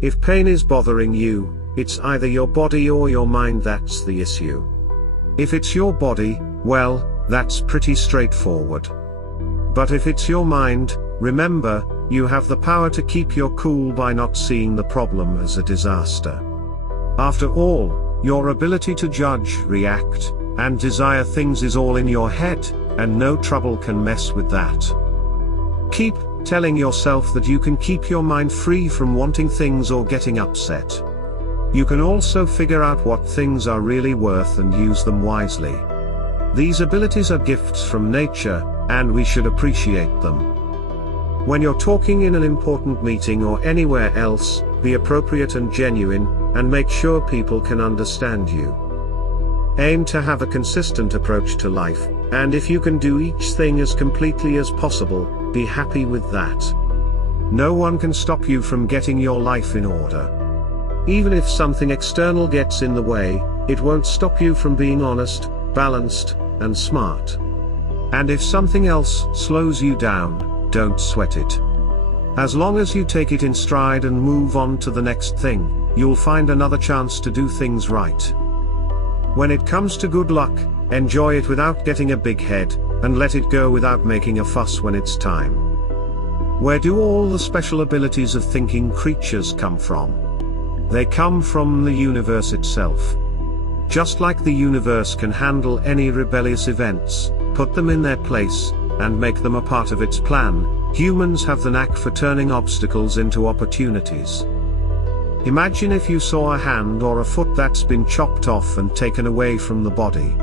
If pain is bothering you, it's either your body or your mind that's the issue. If it's your body, well, that's pretty straightforward. But if it's your mind, remember, you have the power to keep your cool by not seeing the problem as a disaster. After all, your ability to judge, react, and desire things is all in your head, and no trouble can mess with that. Keep telling yourself that you can keep your mind free from wanting things or getting upset. You can also figure out what things are really worth and use them wisely. These abilities are gifts from nature, and we should appreciate them. When you're talking in an important meeting or anywhere else, be appropriate and genuine, and make sure people can understand you. Aim to have a consistent approach to life, and if you can do each thing as completely as possible, be happy with that. No one can stop you from getting your life in order. Even if something external gets in the way, it won't stop you from being honest, balanced, and smart. And if something else slows you down, don't sweat it. As long as you take it in stride and move on to the next thing, you'll find another chance to do things right. When it comes to good luck, enjoy it without getting a big head, and let it go without making a fuss when it's time. Where do all the special abilities of thinking creatures come from? They come from the universe itself. Just like the universe can handle any rebellious events, put them in their place, and make them a part of its plan, humans have the knack for turning obstacles into opportunities. Imagine if you saw a hand or a foot that's been chopped off and taken away from the body.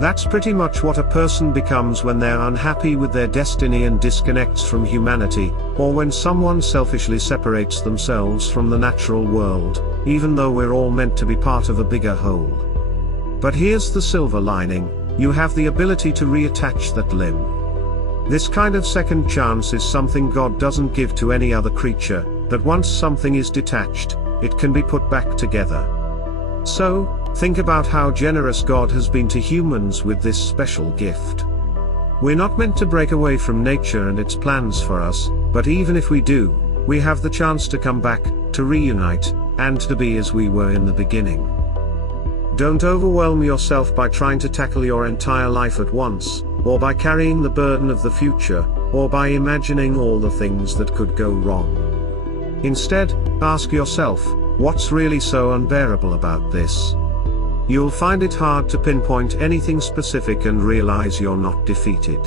That's pretty much what a person becomes when they're unhappy with their destiny and disconnects from humanity, or when someone selfishly separates themselves from the natural world, even though we're all meant to be part of a bigger whole. But here's the silver lining: you have the ability to reattach that limb. This kind of second chance is something God doesn't give to any other creature, that once something is detached, it can be put back together. So, think about how generous God has been to humans with this special gift. We're not meant to break away from nature and its plans for us, but even if we do, we have the chance to come back, to reunite, and to be as we were in the beginning. Don't overwhelm yourself by trying to tackle your entire life at once, or by carrying the burden of the future, or by imagining all the things that could go wrong. Instead, ask yourself, what's really so unbearable about this? You'll find it hard to pinpoint anything specific and realize you're not defeated.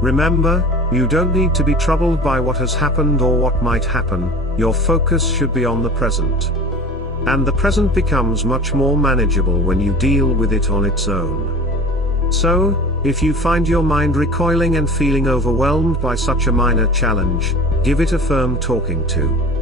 Remember, you don't need to be troubled by what has happened or what might happen. Your focus should be on the present. And the present becomes much more manageable when you deal with it on its own. So, if you find your mind recoiling and feeling overwhelmed by such a minor challenge, give it a firm talking to.